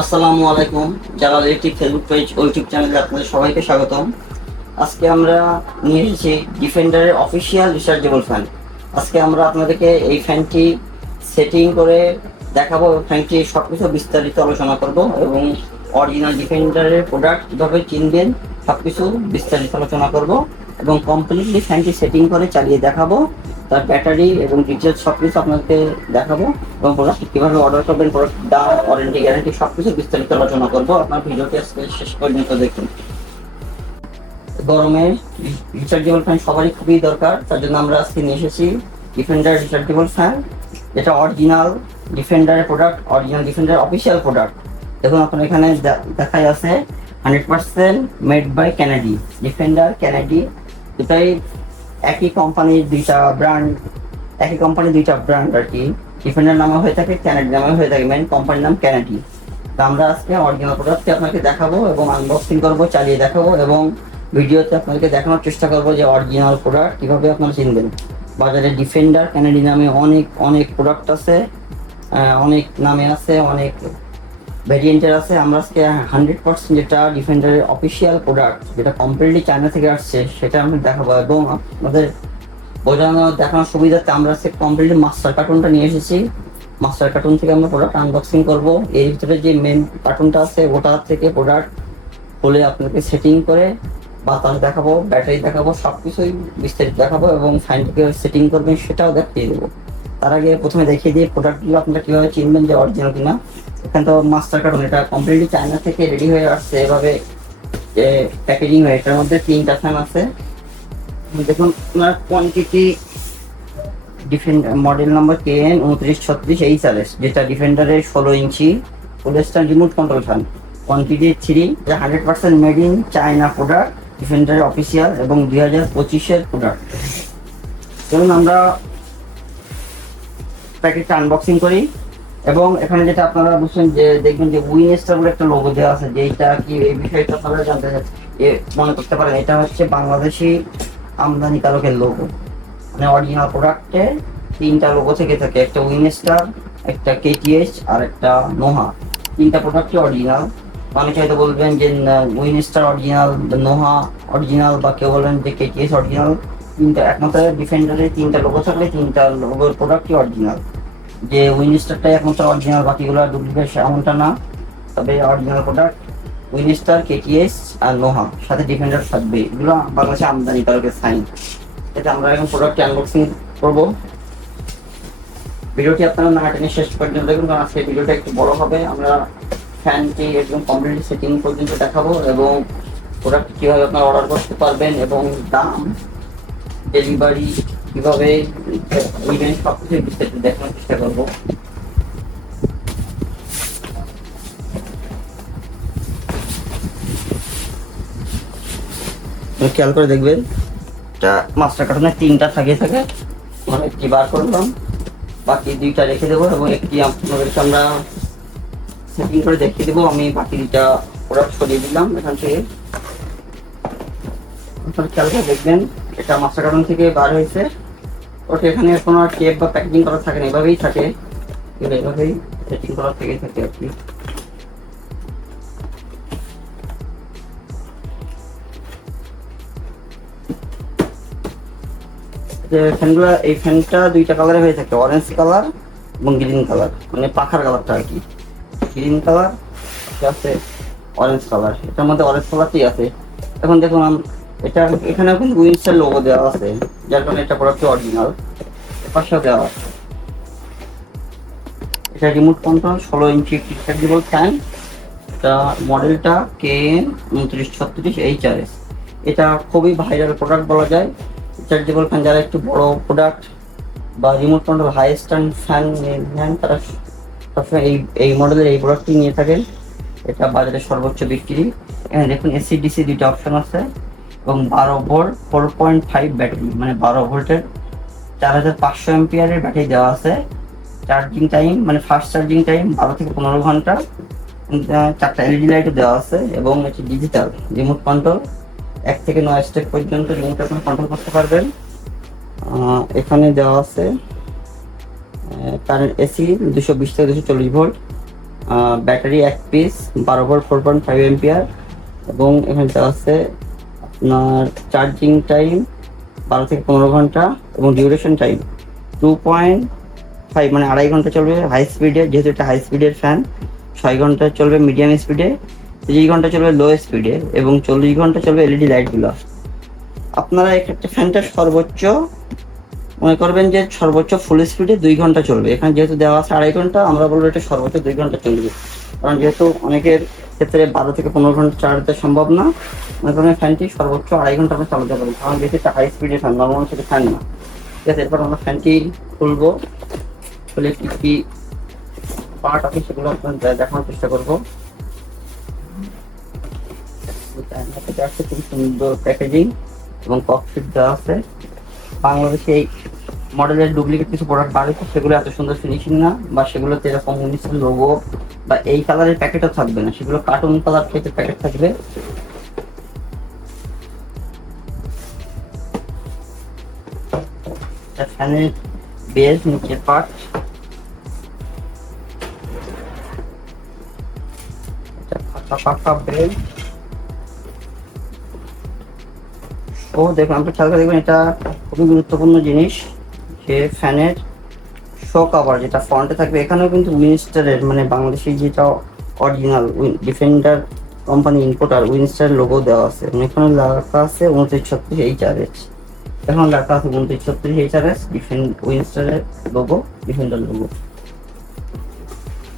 আসসালামু আলাইকুম। Jalal electric Facebook page ও YouTube চ্যানেলে আপনাদের সবাইকে স্বাগতম। আজকে আমরা নিয়ে এসেছি ডিফেন্ডারের অফিসিয়াল রিচার্জেবল ফ্যান। আজকে আমরা আপনাদেরকে এই ফ্যানটি সেটিং করে দেখাবো, ফ্যানটি সব কিছু বিস্তারিত আলোচনা করব এবং অরিজিনাল ডিফেন্ডারের প্রোডাক্ট কীভাবে চিনবেন সব কিছু বিস্তারিত আলোচনা করব এবং কমপ্লিটলি ফ্যানটি সেটিং করে চালিয়ে দেখাবো। তার ব্যাটারি এবং ডিটেলস সব কিছু আপনাকে দেখাবো এবং প্রোডাক্ট কীভাবে অর্ডার করবেন, প্রোডাক্ট দাম, ওয়ারেন্টি, গ্যারান্টি সব কিছু বিস্তারিত আলোচনা করবো। আপনার ভিডিওটি আজকে শেষ পর্যন্ত দেখুন। গরমে রিচার্জেবল ফ্যান সবারই খুবই দরকার, তার জন্য আমরা আজকে নিয়ে এসেছি ডিফেন্ডার রিচার্জেবল ফ্যান। এটা অরিজিনাল ডিফেন্ডারের product, original Defender official product. দেখুন আপনার এখানে দেখাই আছে 100% made by Kennede, Defender Kennede. দুটাই একই কোম্পানির দুইটা ব্র্যান্ড, একই কোম্পানির দুইটা ব্র্যান্ড আর কি। ডিফেন্ডার নামে হয়ে থাকে, ক্যানাডি নামে হয়ে থাকে, মেন কোম্পানির নাম ক্যানাডি। তো আমরা আজকে অরিজিনাল প্রোডাক্টটি আপনাকে দেখাবো এবং আনবক্সিং করবো, চালিয়ে দেখাবো এবং ভিডিওতে আপনাদেরকে দেখানোর চেষ্টা করবো যে অরিজিনাল প্রোডাক্ট কীভাবে আপনারা চিনবেন। বাজারে ডিফেন্ডার ক্যানাডি নামে অনেক অনেক প্রোডাক্ট আছে, অনেক নামে আছে, অনেক ভ্যারিয়েন্টের আছে। আমরা আজকে 100% যেটা ডিফেন্ডারের অফিসিয়াল প্রোডাক্ট, যেটা কমপ্লিটলি চায়না থেকে আসছে, সেটা আমি দেখাবো এবং আমাদের বোঝানো দেখানোর সুবিধাতে আমরা আজকে কমপ্লিটলি মাস্টার কার্টুনটা নিয়ে এসেছি। মাস্টার কার্টুন থেকে আমরা প্রোডাক্ট আনবক্সিং করব। এর ভিতরে যে মেন কার্টুনটা আছে ওটা থেকে প্রোডাক্ট খুলে আপনাকে সেটিং করে বাতাস দেখাবো, ব্যাটারি দেখাবো, সব কিছুই বিস্তারিত দেখাবো এবং ফাইনটাকে সেটিং করবেন সেটাও দেখিয়ে দেবো। তার আগে প্রথমে দেখিয়ে দিয়ে প্রোডাক্টগুলো আপনারা কীভাবে চিনবেন যে অরিজিনাল কিনা। এখানে তো মাস্টার কার্টুন, এটা কমপ্লিটলি চায়না থেকে রেডি হয়ে আসছে এভাবে প্যাকেজিং হয়ে। এটার মধ্যে 3টা ফ্যান আছে। দেখুন আপনার quantity Defender model number KN 2936 যেটা ডিফেন্ডারের 16 ইঞ্চি full stand remote control fan. Quantity 3, 100% made in China product, ডিফেন্ডারের অফিসিয়াল এবং 2025-এর প্রোডাক্ট। ধরুন আমরা প্যাকেটটা আনবক্সিং করি এবং এখানে যেটা আপনারা বুঝছেন যে দেখবেন যে উইনস্টার বলে একটা লোগো দেওয়া আছে, যে এইটা কি এই বিষয়টা আপনারা জানতে মনে করতে পারেন এটা হচ্ছে বাংলাদেশি আমদানিকারকের লোগো। মানে অরিজিনাল প্রোডাক্টে 3টা লোগো থেকে থাকে, একটা উইনস্টার, একটা KTH আর একটা নোহা। 3টা প্রোডাক্টই অরিজিনাল। অনেকে হয়তো বলবেন যে উইনস্টার অরিজিনাল, নোহা অরিজিনাল, বা কেউ বলবেন যে KTH অরিজিনাল। 3টা একমাত্র ডিফেন্ডারের 3টা লোগো থাকলে 3টা লোগোর প্রোডাক্টই অরিজিনাল। যে উইনস্টারটাই একমাত্র অরিজিনাল, বাকিগুলো ডুপ্লিকেট এমনটা না। তবে অরিজিনাল প্রোডাক্ট উইনস্টার, KTH আর নোহা, সাথে ডিফেন্ডার থাকবে। এগুলো বাংলাদেশে আমদানিকারকের সাইন। এটা আমরা এখন প্রোডাক্ট আনবক্সিং করব। ভিডিওটি আপনারা না টেনে শেষ পর্যন্ত দেখুন, কারণ আজকে ভিডিওটা একটু বড় হবে। আমরা ফ্যানটি একদম কমপ্লিট সেটিং পর্যন্ত দেখাবো এবং প্রোডাক্ট কীভাবে আপনারা অর্ডার করতে পারবেন এবং দাম, ডেলিভারি কীভাবে নেবেন সব কিছু বিস্তারিত দেখানোর চেষ্টা করবো। খেয়াল করে দেখবেন এটা মাস্টার কার্টুনে 3টা থাকে। মানে একটি বার করলাম, বাকি 2টা রেখে দেবো এবং একটি আপনাদেরকে আমরা সেটিং করে দেখিয়ে দেবো। আমি বাকি 2টা প্রোডাক্ট সরিয়ে দিলাম এখান থেকে। আপনারা খেয়াল করে দেখবেন এটা মাস্টার কার্টুন থেকে বার হয়েছে। ওটা এখানে কোনো আর টেপ বা প্যাকেজিং করা থাকে না, এভাবেই থাকে, এভাবেই সেটিং করা থেকে থাকে আর কি। ফ্যানগুলো, এই ফ্যানটা 2টা কালারে হয়ে থাকে, অরেঞ্জ কালার এবং গ্রিন কালার, মানে পাখার কালারটা আর কি। গ্রিন কালার আছে, অরেঞ্জ কালার, এটার মধ্যে অরেঞ্জ কালারটি আছে। এখন দেখুন এটা এখানে কিন্তু উইন্সের লোগো দেওয়া আছে, যার কারণে এটা প্রোডাক্ট অরিজিনাল। পাশেও দেওয়া আছে। এটা রিমোট কন্ট্রোল 16 ইঞ্চি রিচার্জেবল ফ্যান। এটা মডেলটা KN 2936 HRS। এটা খুবই ভাইরাল প্রোডাক্ট বলা যায়। রিচার্জেবল ফ্যান যারা একটু বড় প্রোডাক্ট বা remote control high stand fan নেন, তারা সবসময় এই মডেলের এই প্রোডাক্টটি নিয়ে থাকেন। এটা বাজারে সর্বোচ্চ বিক্রি। এখানে দেখুন AC/DC 2টা অপশন আছে এবং 12 ভোল্ট 4.5 ব্যাটারি, মানে 12 ভোল্টের 4500 অ্যাম্পিয়ারের ব্যাটারি দেওয়া আছে। চার্জিং টাইম, মানে ফাস্ট চার্জিং টাইম 12 থেকে 15 ঘন্টা। 4টা LED লাইটও দেওয়া আছে এবং এটি ডিজিটাল রিমোট কন্ট্রোল। 1 থেকে 9 স্টেপ পর্যন্ত রিমোট আপনি কন্ট্রোল করতে পারবেন। এখানে দেওয়া আছে কারেন্ট AC 220 থেকে 240 volt, battery 1 piece, 12 volt 4.5 ampere, এবং এখানে দেওয়া আছে আপনার চার্জিং টাইম 12 থেকে 15 ঘন্টা, এবং ডিউরেশন টাইম 2.5 মানে 2.5 ঘন্টা চলবে হাই স্পিডে, যেহেতু এটা হাই স্পিডের ফ্যান। 6 ঘন্টা চলবে মিডিয়াম স্পিডে, 30 ঘন্টা চলবে লো স্পিডে, এবং 40 ঘন্টা চলবে এলইডি লাইটগুলো। আপনারা একটা ফ্যানটা সর্বোচ্চ মনে করবেন যে সর্বোচ্চ ফুল স্পিডে 2 ঘন্টা চলবে। এখানে যেহেতু দেওয়া আছে 2.5 ঘন্টা, আমরা বলবো এটা সর্বোচ্চ 2 ঘন্টা চলবে, কারণ যেহেতু অনেকের ক্ষেত্রে 12 থেকে 15 ঘন্টা চার্জ দেওয়া সম্ভব না। মনে করেন ফ্যানটি সর্বোচ্চ 2.5 ঘন্টা আমরা চালাতে পারি, কারণ যেহেতু এটা হাই স্পিডের ফ্যান, নর্মাল সেটা ফ্যান না। ঠিক আছে, এরপর আমরা ফ্যানটি খুলবো, খুলে কি কি পার্ট আছে সেগুলো আপনাদের দেখানোর চেষ্টা করবো। খুব সুন্দর প্যাকেজিং এবং ককশিট দেওয়া আছে। বাংলাদেশে এই মডেলের ডুপ্লিকেট কিছু প্রোডাক্ট বার হচ্ছে, সেগুলো এত সুন্দর ফিনিশিং না, বা সেগুলোতে এরকম উনিশের লোগো বা এই কালারের প্যাকেটও থাকবে না, সেগুলো কার্টুন কালার টাইপের প্যাকেট থাকবে। ফ্যানের বেজ, নিচের পার্ট, পাকা বেজ। ও দেখুন, আপনি খেয়াল করে দেখবেন, এটা খুবই গুরুত্বপূর্ণ জিনিস যে ফ্যানের শো কভার যেটা ফ্রন্টে থাকবে, এখানেও কিন্তু উইনস্টারের মানে বাংলাদেশি যেটা original defender company importer Winstar logo দেওয়া আছে। এখানে লেখা আছে 2936HRH, এখন লেখা আছে 2936HRH উইনস্টারের লোগো, ডিফেন্ডার লোগো।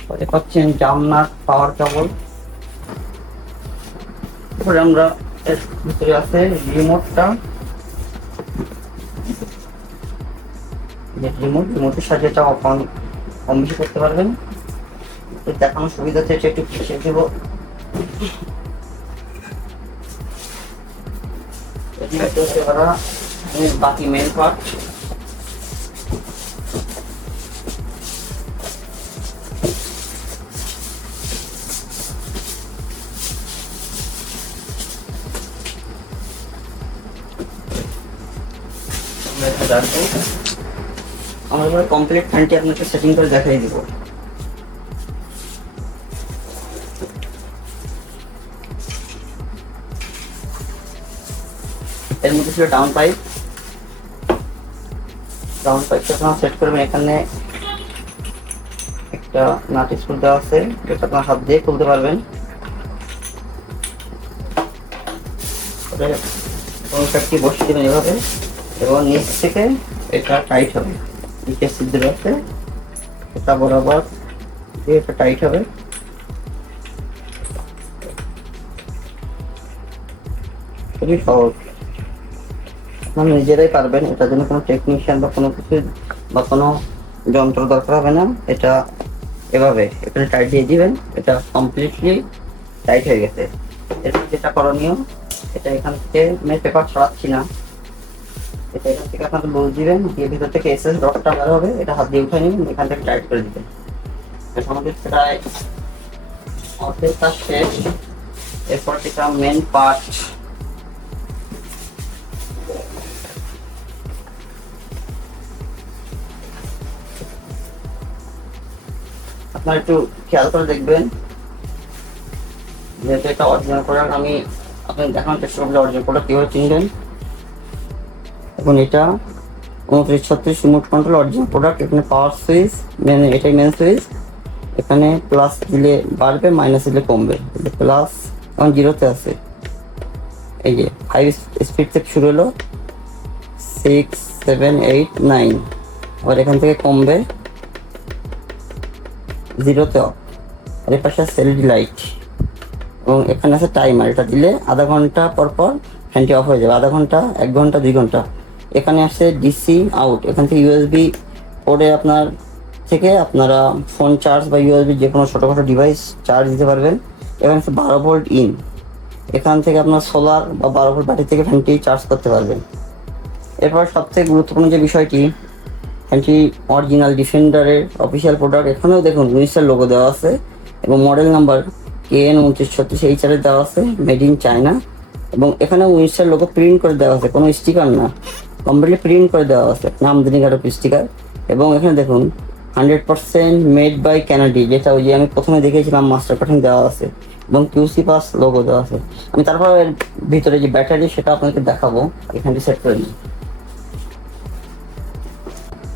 পরে পাচ্ছেন জামনাট পাওয়ার কেবল। তারপরে আমরা এর ভিতরে আছে রিমোটটা, রিমোটের সাথে এটা কম বেশি করতে পারবেন। দেখানোর সুবিধা হচ্ছে একটু পিছিয়ে দেবো। বাকি মেন পার্ট আমরা কমপ্লিট ফ্যানটি আপনাকে সেটিং করে দেখাই দিব। এর মধ্যে ছিল ডাউন পাইপটা আপনারা সেট করবেন। এখানে একটা নাট স্ক্রু দেওয়া আছে, যেটা আপনার হাত দিয়ে খুলতে পারবেন। কনসেপ্টটি বসিয়ে দেবেন এভাবে, এবং নিচ থেকে এটা টাইট হবে, নিচের ছিদ্র আছে এটা বরাবর দিয়ে এটা টাইট হবে। খুবই সহজ, আপনারা নিজেরাই পারবেন, এটার জন্য কোনো টেকনিশিয়ান বা কোনো কিছু বা কোনো যন্ত্র দরকার হবে না। এটা এভাবে এখানে টাইট দিয়ে দিবেন, এটা কমপ্লিটলি টাইট হয়ে গেছে। এটা যেটা করণীয়, এটা এখান থেকে আমি পেপার ছড়াচ্ছি না, এটা এখান থেকে আপনাদের লুজ দিবেন, দিয়ে ভিতর থেকে এসএস রডটা বের হবে, এটা হাত দিয়ে উঠে নিবেন, এখান থেকে টাইট করে দিবেন। এখন আমাদের প্রায় অর্ধেক কাজ শেষ। এরপর এটা মেন পার্ট, আপনারা একটু খেয়াল করে দেখবেন, যেহেতু এটা অরিজিনাল প্রোডাক্ট, আমি আপনাদের দেখানোর চেষ্টা করবো অরিজিনাল প্রোডাক্ট কীভাবে চিনবেন। এখন এটা 2936 রিমোট কন্ট্রোল অরিজিনাল প্রোডাক্ট। এখানে পাওয়ার সুইচ, এটাই মেন সুইচ। এখানে প্লাস দিলে বাড়বে, মাইনাস দিলে কমবে। প্লাস এখন 0-তে আছে, এই যে 5 স্পিড থেকে শুরু হলো, 6, 7, 8, 9, আবার এখান থেকে কমবে 0-তে অফ। আর এর পাশে আছে এলইডি লাইট, এবং এখানে আছে টাইমার, এটা দিলে আধা ঘন্টা পর পর ফ্যানটি অফ হয়ে যাবে, আধা ঘন্টা, 1 ঘন্টা, 2 ঘন্টা। এখানে আসছে ডিসি আউট, এখান থেকে ইউএসবি পোর্টে থেকে আপনারা ফোন চার্জ বা ইউএসবি যে কোনো ছোটোখাটো ডিভাইস চার্জ দিতে পারবেন। এখানে আছে 12 ভোল্ট ইন, এখান থেকে আপনার সোলার বা 12 ভোল্ট ব্যাটারি থেকে ফ্যানটি চার্জ করতে পারবেন। এরপর সবথেকে গুরুত্বপূর্ণ যে বিষয়টি, ফ্যানটি অরিজিনাল ডিফেন্ডারের অফিসিয়াল প্রোডাক্ট। এখানেও দেখুন উইনস্টার লোগো দেওয়া আছে, এবং মডেল নাম্বার KN2936HRH দেওয়া আছে, মেড ইন চায়না। এবং এখানে উইনস্টার লোগো প্রিন্ট করে দেওয়া আছে, কোনো স্টিকার না, কমপ্লিটলি প্রিন্ট করে দেওয়া আছে, নামদানি কারো স্টিকার। এবং এখানে দেখুন 100% মেড বাই ক্যানাডি, যেটা ওই যে আমি প্রথমে দেখেছিলাম মাস্টার কাটিং দেওয়া আছে এবং কিউসি পাস লোগো দেওয়া আছে। আমি তারপর এর ভিতরে যে ব্যাটারি সেটা আপনাকে দেখাবো, এখানে সেট করে নিই।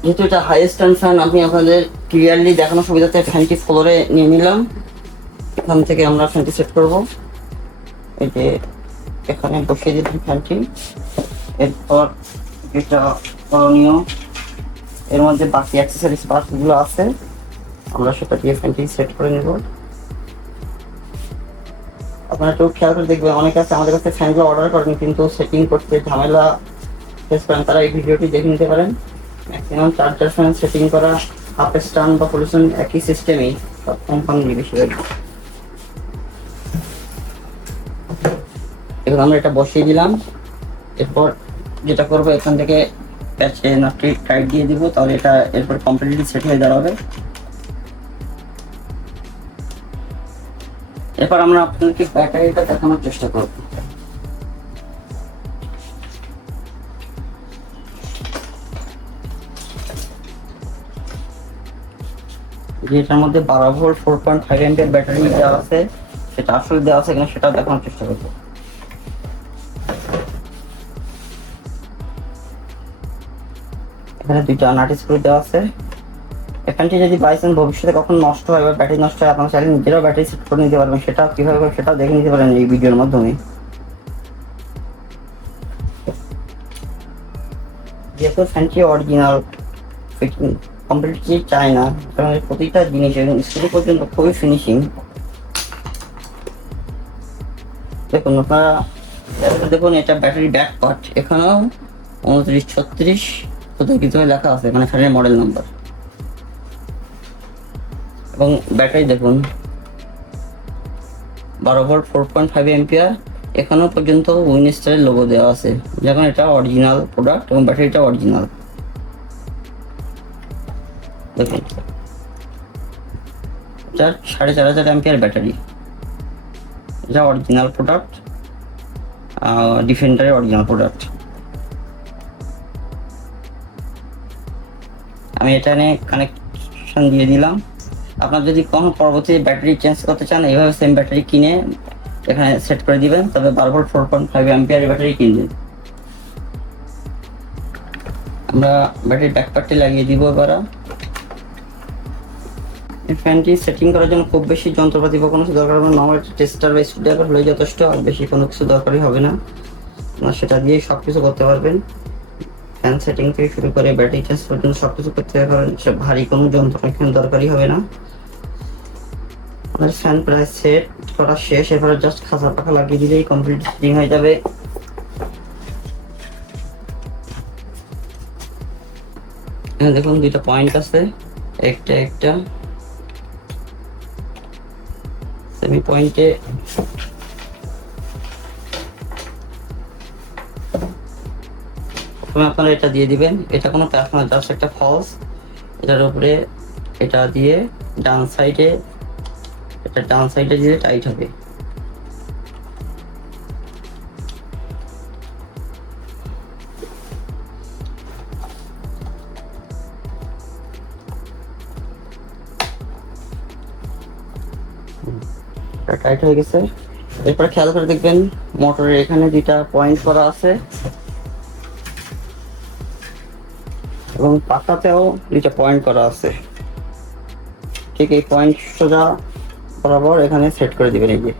যেহেতু এটা হাই স্ট্যান্ড ফ্যান, আমি আপনাদের ক্লিয়ারলি দেখানোর সুবিধাতে ফ্যানটি ফ্লোরে নিয়ে নিলাম। এখান থেকে আমরা ফ্যানটি সেট করব। এই যে এখানে বসিয়ে দিলাম ফ্যানটি। এরপর এটা করণীয়, এর মধ্যে বাকি অ্যাক্সেসরিজ পার্টসগুলো আছে, আমরা সেটা দিয়ে ফ্যানটি সেট করে নেব। আপনারা একটু খেয়াল করে দেখবেন, অনেকে আছে আমাদের কাছে ফ্যানগুলো অর্ডার করেন কিন্তু সেটিং করতে ঝামেলা ফেস করেন, তারা এই ভিডিওটি দেখে নিতে পারেন। ম্যাক্সিমাম চার্জার ফ্যান সেটিং করা হাফ স্ট্যান্ড বা পলিউশন একই সিস্টেমই, সব কোম্পানি বেশিরভাগ। এখন আমরা এটা বসিয়ে দিলাম। এরপর যেটা করবো, এখান থেকে প্যাচে নাটটি টাইট দিয়ে দিব, তাহলে এটা এরপর কমপ্লিটলি সেট হয়ে দাঁড়াবে। এরপর আমরা আপনাদেরকে ব্যাটারিটা দেখানোর চেষ্টা করব। যেটার মধ্যে 12 ভোল্ট 4.5 অ্যাম্পিয়ার ব্যাটারি দেওয়া আছে, সেটা আসলে দেওয়া আছে কিনা সেটা দেখানোর চেষ্টা করব। এখানে দুইটা নাট স্ক্রু দেওয়া আছে। এখানটি যদি বাই চান্স ভবিষ্যতে কখন নষ্ট হয় বা ব্যাটারি নষ্ট হয়, আপনারা চাইলে নিজেরাও ব্যাটারি সেট করে নিতে পারবেন। সেটা কিভাবে করে সেটাও দেখে নিতে পারেন এই ভিডিওর মাধ্যমে। যেহেতু ফ্যানটি অরিজিনাল ফিটিং কমপ্লিটলি চাই না, কারণ প্রতিটা জিনিস এবং স্ক্রু পর্যন্ত খুবই ফিনিশিং। দেখুন আপনারা দেখুন, এটা ব্যাটারি ব্যাক পার্ট, এখানেও 2936 কোথায় কিছু লেখা আছে, মানে ফ্যানের মডেল নাম্বার। এবং ব্যাটারি দেখুন 12 ভোল্ট 4.5 অ্যাম্পিয়ার, এখানেও পর্যন্ত উইনস্টারের লোগো দেওয়া আছে, যখন এটা অরিজিনাল প্রোডাক্ট এবং ব্যাটারিটা অরিজিনাল। দেখুন এটা 4500 অ্যাম্পিয়ার ব্যাটারি, এটা অরিজিনাল প্রোডাক্ট, ডিফেন্ডারের অরিজিনাল প্রোডাক্ট। আমি এটা নিয়ে কানেকশন দিয়ে দিলাম। আপনার যদি কোনো পরবর্তী ব্যাটারি চেঞ্জ করতে চান, এইভাবে সেম ব্যাটারি কিনে এখানে সেট করে দিবেন, তবে 12 ভোল্ট 4.5 অ্যাম্পিয়ার ব্যাটারি কিনবেন। আমরা ব্যাটারির ব্যাক পার্টটি লাগিয়ে দিব। এবার এই ফ্যানটি সেটিং করার জন্য খুব বেশি যন্ত্রপাতি বা কোনো কিছু দরকার হবে না, নর্মাল টেস্টার বা স্ক্রুড্রাইভার হলে যথেষ্ট, আর বেশি কোনো কিছু দরকারই হবে না। আপনারা সেটা দিয়েই সব কিছু করতে পারবেন। ফ্যান সেটিং থেকে শুরু করে ব্যাটারি চেঞ্জ পর্যন্ত সব কিছু করতে পারবেন, সেটা ভারী কোনো যন্ত্র এখানে দরকারই হবে না। আমাদের ফ্যান প্রায় সেট করা শেষ, এবারে জাস্ট খাঁচা পাখা লাগিয়ে দিলেই কমপ্লিট সেটিং হয়ে যাবে। এখানে দেখুন দুইটা পয়েন্ট আছে, একটা সেমি পয়েন্টে প্রথমে আপনারা এটা দিয়ে দিবেন। এটা কোনো প্যাচ না, জাস্ট একটা ফলস, এটার উপরে এটা দিয়ে ডান সাইডে দিলে টাইট হবে। টাইট হয়ে গেছে। এরপর খেয়াল করে দেখবেন মোটরের এখানে দুইটা পয়েন্ট করা আছে এবং পাখাতেও দুইটা পয়েন্ট করা আছে। ঠিক এই পয়েন্ট সোজা বরাবর এখানে সেট করে দিবেন। এই যে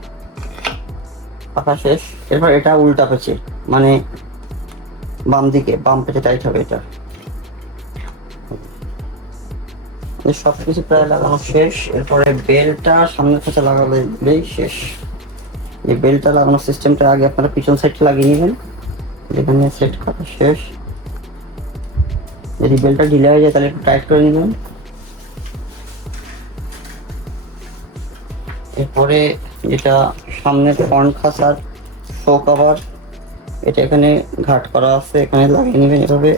পাখা শেষ। এরপর এটা উল্টা পেঁচে, মানে বাম পেঁচে টাইট হবে। এটা সবকিছু প্রায় লাগানো শেষ। এরপরে বেলটা সামনের কাছে লাগালেই শেষ। এই বেলটা লাগানোর সিস্টেমটা আগে আপনারা পিছন সাইডে লাগিয়ে নেবেন, যেখানে সেট করা শেষ। যদি বেলটা ঢিলা হয়ে যায় তাহলে একটু টাইট করে নেবেন। এরপরে যেটা সামনে ফ্রন্ট খাঁচার শো কভার, এটা এখানে ঘাট করা আছে, এখানে লাগিয়ে নেবেন এভাবে।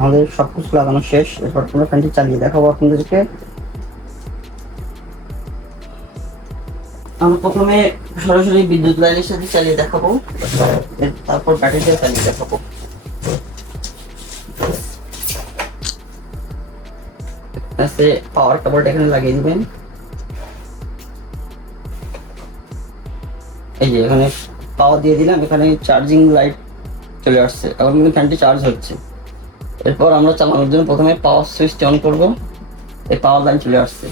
আমাদের সবকিছু লাগানো শেষ। এরপর তোমরা ফ্যানটি চালিয়ে দেখাবো আপনাদেরকে। আমরা প্রথমে সরাসরি বিদ্যুৎ লাইনের সাথে চালিয়ে দেখাবো, তারপর ব্যাটারি দিয়ে চালিয়ে দেখাবো। পাওয়ার কেবলটা এখানে লাগিয়ে দিবেন। এই যে এখানে পাওয়ার দিয়ে দিলাম, এখানে চার্জিং লাইট চলে আসছে, এখন কিন্তু ফ্যানটি চার্জ হচ্ছে। এরপর আমরা চালানোর জন্য প্রথমে পাওয়ার সুইচটি অন করবো। এই পাওয়ার লাইন চলে আসছে,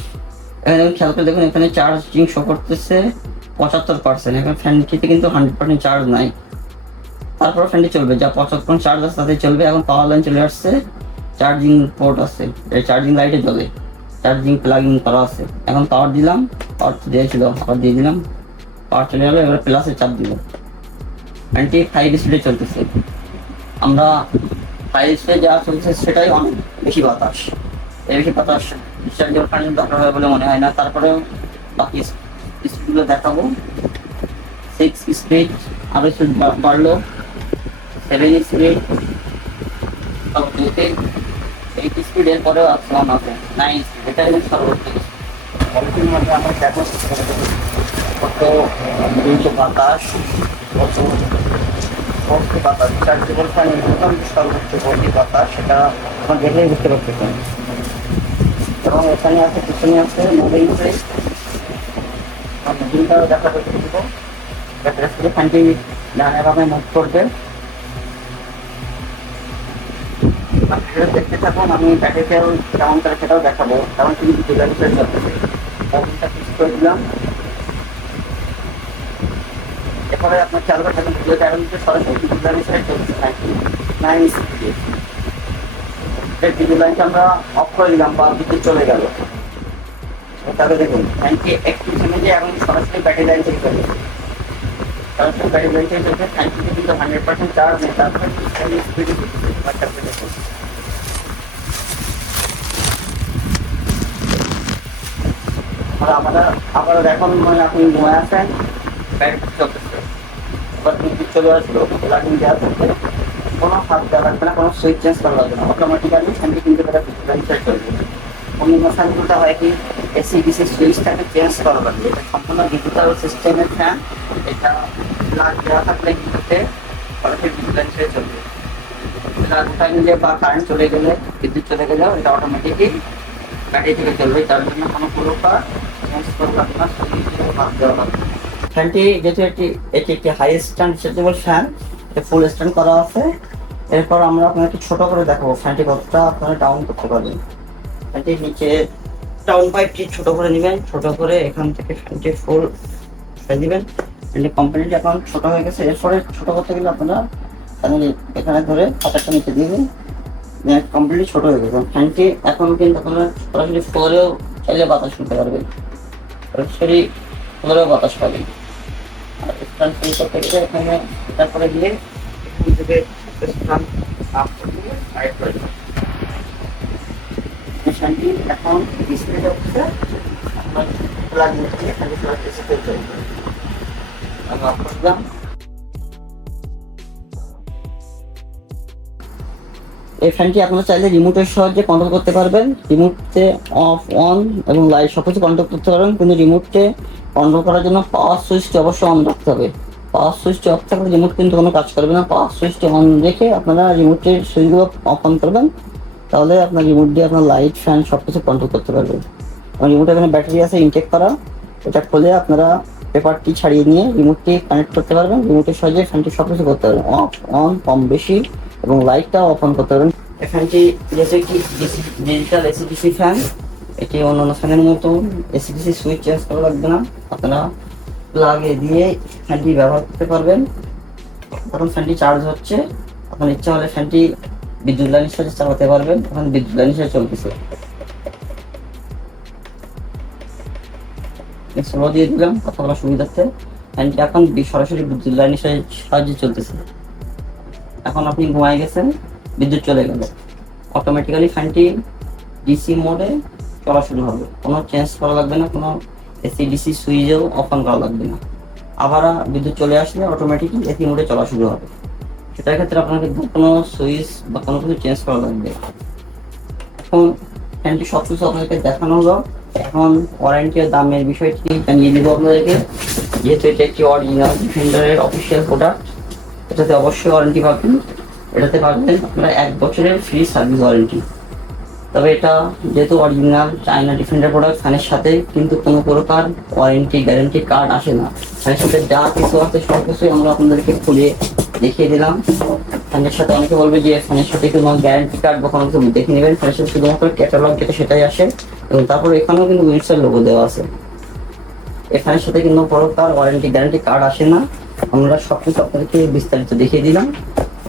এখানে খেয়াল করে দেখুন এখানে চার্জিং শো করতেছে 75%। এখানে ফ্যানটিতে কিন্তু 100% চার্জ নাই, তারপর ফ্যানটি চলবে, যা 75% চার্জ আছে তাতে চলবে। এখন পাওয়ার লাইন চলে আসছে, চার্জিং পোর্ট আছে, এই চার্জিং লাইটে জ্বলে, চার্জিং প্লাগ ইন করা আছে। এখন পাওয়ার দিলাম, পাওয়ার দিয়েছিল আবার দিয়ে দিলাম, পাওয়ার চলে গেলো। এবার প্লাসে চাপ দিব, ফ্যানটি 5 স্পিডে চলতেছে। আমরা 5 স্পিডে যা চলছে সেটাই অনেক বেশি বাতাস, এই বেশি বাতাস রিচার্জেবল ফ্যান দরকার হবে বলে মনে হয় না। তারপরেও বাকি স্পিডগুলো দেখাবো। 6 স্পিড, আরো স্পিড বাড়লো, 7 স্পিড, 8 স্পিড, এরপরেও আছে 9 স্পিড। এটা হচ্ছে সর্বোচ্চ কোয়ালিটির মধ্যে আমরা দেখো কত দ্রুত বাতাস, কত ভর্তি বাতাস। রিচার্জেবল ফ্যানের মোটামুটি সর্বোচ্চ ভর্তি বাতাস, সেটা আমরা দেখলেই বুঝতে পারতেছেন। এবং এখানে আছে, পিছনে আছে মুভিং প্লেস, মুভিংটাও দেখা করতে দেবো। ফ্যানটি ডানে বামে মুভ করবে, দেখতে থাকুন। আমি ব্যাটারিটাও কেমন করে সেটাও দেখাবো, কারণ তিনি জুলাই চলতেছে। ফিক্স করে দিলাম। এরপরে আপনার খেয়াল করে থাকুন সরাসরি জুলাই চলতেছে 9 স্পিডে। ডিজেল লাইনটা আমরা অফ করে দিলাম বা বিদ্যুৎ চলে গেল। তাহলে দেখুন ফ্যানটি একটু থেমে দিয়ে এখন সরাসরি ব্যাটারি লাইন থেকে চলে গেছে, সরাসরি ব্যাটারি লাইন থেকে চলছে। ফ্যানটিতে কিন্তু 100% চার্জ নেই, তারপরে স্পিডে দেখুন। আমরা আবার এখন মানে আপনি ঘুমায় আসেন, ব্যাটারি চলতেছে, এবার বিদ্যুৎ চলে আসলো, লাগিং দেওয়া থাকবে, কোনো হাত দেওয়া লাগবে না, কোনো সুইচ চেঞ্জ করা লাগবে না, অটোমেটিক্যালি ফ্যানটি কিন্তু চলবে। অন্যান্য ফ্যানগুলোতে হয় কি এসি ডিসি সুইচটাকে চেঞ্জ করা লাগবে, এটা সম্পূর্ণ ডিজিটাল সিস্টেমের ফ্যান। এটা প্লাগ দেওয়া থাকলে কিন্তু সরাসরি ডিজিটাল ছেড়ে চলবে। প্লাগ উঠাই নিলে বা কারেন্ট চলে গেলে, বিদ্যুৎ চলে গেলেও এটা অটোমেটিকই ব্যাটারি থেকে চলবে, তার জন্য কোনো পুরোটা চেঞ্জ করা লাগবে না, বাদ দেওয়া লাগবে। ফ্যানটি যেহেতু এটি একটি high stand rechargeable fan, full stand করা আছে। এরপর আমরা আপনাকে ছোট করে দেখাবো ফ্যানটি কতটা আপনারা ডাউন করতে পারবেন। ফ্যানটি নিচে ডাউন পাইপটি ছোট করে নেবেন, ছোট করে এখান থেকে ফ্যানটি ফুল ছেড়ে দিবেন। ফ্যানটি কোম্পানিটি এখন ছোট হয়ে গেছে। এরপরে ছোট করতে গেলে আপনারা এখানে ধরে হাতারটা নিচে দিবেন, কমপ্লিটলি ছোট হয়ে গেছে। ফ্যানটি এখন কিন্তু আপনারা সরাসরি ফ্লোরেও চাইলে বাতাস নিতে পারবেন, সরাসরি ফ্লোরেও বাতাস পাবেন। আর স্ট্যান্ড ফিল করতে গেলে এখানে তারপরে গিয়ে এখান থেকে স্ট্যান্ড আপ করে সাইড করে দেবেন। ফ্যানটি এখন ডিসপ্লে হচ্ছে, আপনার প্লাগ দিয়ে ফ্যানটি সরাসরি চলবে। আমি অফ করলাম। এই ফ্যানটি আপনারা চাইলে রিমোটের সাহায্যে কন্ট্রোল করতে পারবেন। রিমোটে অফ অন এবং লাইট সবকিছু কন্ট্রোল করতে পারবেন, কিন্তু রিমোটে কন্ট্রোল করার জন্য পাওয়ার সুইচটি অবশ্যই অন রাখতে হবে। পাওয়ার সুইচটি অফ থাকলে রিমোট কিন্তু কোনো কাজ করবে না। পাওয়ার সুইচটি অন রেখে আপনারা রিমোটের সুইচগুলো অফ অন করবেন, তাহলে আপনার রিমোট দিয়ে আপনার লাইট ফ্যান সবকিছু কন্ট্রোল করতে পারবেন। এবং রিমোটে এখানে ব্যাটারি আছে ইনটেক করা, এটা খুলে আপনারা পেপারটি ছাড়িয়ে নিয়ে রিমোটটি কানেক্ট করতে পারবেন। রিমোটের সাহায্যে ফ্যানটি সবকিছু করতে পারবেন, অফ অন কম বেশি, এবং লাইটটাও অফ অন করতে পারবেন। এই ফ্যানটি যেহেতু একটি ডিজিটাল এসিডিসি ফ্যান, এটি অন্যান্য ফ্যানের মতো এসিডিসি সুইচ চেঞ্জ করা লাগবে না, আপনারা প্লাগে দিয়ে ফ্যানটি ব্যবহার করতে পারবেন। এখন ফ্যানটি চার্জ হচ্ছে, আপনার ইচ্ছা হলে ফ্যানটি বিদ্যুৎ লাইনের সাথে চালাতে পারবেন। এখন বিদ্যুৎ লাইনের সাথে চলতেছে, স্লো দিয়ে দিলাম কথা বলার সুবিধার্থে। ফ্যানটি এখন সরাসরি বিদ্যুৎ লাইনের সাহায্যে চলতেছে। এখন আপনি ঘুমায় গেছেন, বিদ্যুৎ চলে গেল, অটোমেটিক্যালি ফ্যানটি ডিসি মোডে চলা শুরু হবে, কোনো চেঞ্জ করা লাগবে না, কোনো এসি ডিসি সুইচেও অফ অন করা লাগবে না। আবার বিদ্যুৎ চলে আসলে অটোমেটিকলি এসি মোডে চলা শুরু হবে। সেটার ক্ষেত্রে আপনাকে কোনো সুইচ বা কোনো কিছু চেঞ্জ করা লাগবে। এখন ফ্যানটি সব কিছু আপনাকে দেখানো হলো। এখন ওয়ারেন্টি ও দামের বিষয়টি জানিয়ে দিব আপনাদেরকে। যেহেতু এটা একটি অরিজিনাল ডিফেন্ডারের অফিসিয়াল প্রোডাক্ট, এটাতে অবশ্যই ওয়ারেন্টি পাবেন। এটাতে পাবেন আপনারা 1 বছরের ফ্রি সার্ভিস ওয়ারেন্টি। তবে এটা যেহেতু অরিজিনাল চায়না ডিফেন্ডার প্রোডাক্ট, ফ্যানের সাথে কিন্তু কোনো প্রকার ওয়ারেন্টি গ্যারান্টি কার্ড আসে না। ফ্যানের সাথে যা কিছু আছে সব কিছুই আমরা আপনাদেরকে খুলে দেখিয়ে দিলাম। ফ্যানের সাথে অনেকে বলবে যে ফ্যানের সাথে কোনো গ্যারান্টি কার্ড বা কোনো কিছু দেখে নেবেন, ফ্যানের সাথে শুধুমাত্র ক্যাটালগ যেটা সেটাই আসে, এবং তারপরে এখানেও কিন্তু উইন্ডসের লোগো দেওয়া আছে। এখানের সাথে কিন্তু প্রকার ওয়ারেন্টি গ্যারান্টি কার্ড আসে না। আমরা সবকিছু আপনাদেরকে বিস্তারিত দেখিয়ে দিলাম।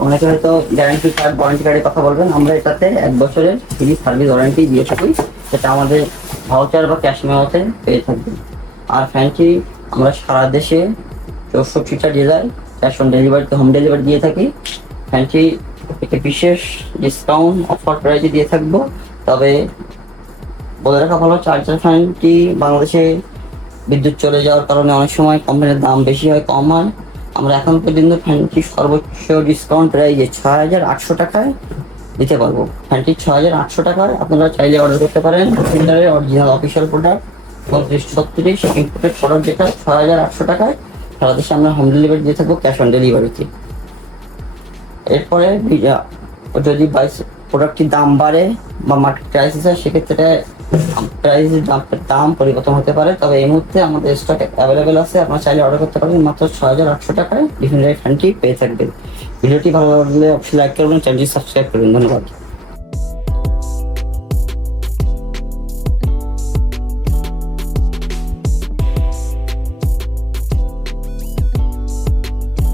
অনেকে হয়তো গ্যারান্টি কার্ড ওয়ারেন্টি কার্ডের কথা বলবেন, আমরা এটাতে 1 বছরের ফ্রি সার্ভিস ওয়ারেন্টি দিয়ে থাকি, সেটা আমাদের ভাউচার বা ক্যাশ মেমোতে পেয়ে থাকবে। আর ফ্যানটি আমরা সারা দেশে 64টা জেলায় ক্যাশ অন ডেলিভারিতে হোম ডেলিভারি দিয়ে থাকি। ফ্যানটি একটি বিশেষ ডিসকাউন্ট অফার প্রাইজে দিয়ে থাকবো। তবে বলে রাখা ভালো, চার্জার ফ্যানটি বাংলাদেশে বিদ্যুৎ চলে যাওয়ার কারণে অনেক সময় কোম্পানির দাম বেশি হয়, কম হয়। আমরা এখন পর্যন্ত ফ্যানটি সর্বোচ্চ ডিসকাউন্ট প্রাইজে 6,800 টাকায় দিতে পারবো। ফ্যানটি 6,800 টাকায় আপনারা চাইলে অর্ডার করতে পারেন। ডিফেন্ডারের original official product 3536 imported product, যেটা 6,800 টাকায় সারা দেশে আমরা হোম ডেলিভারি দিয়ে থাকবো ক্যাশ অন ডেলিভারিতে। এরপরে যদি প্রোডাক্টটির দাম বাড়ে বা মার্কেট প্রাইসেস হয়, সেক্ষেত্রে প্রাইসের দাম পরিবর্তন হতে পারে। তবে এই মুহূর্তে আমাদের স্টক অ্যাভেলেবেল আছে, আপনারা চাইলে অর্ডার করতে পারবেন মাত্র 6,800 টাকায় ডিফেন্ডার ফ্যানটি পেয়ে থাকবেন। ভিডিওটি ভালো লাগলে অবশ্যই লাইক করবেন, চ্যানেলটি সাবস্ক্রাইব করবেন। ধন্যবাদ।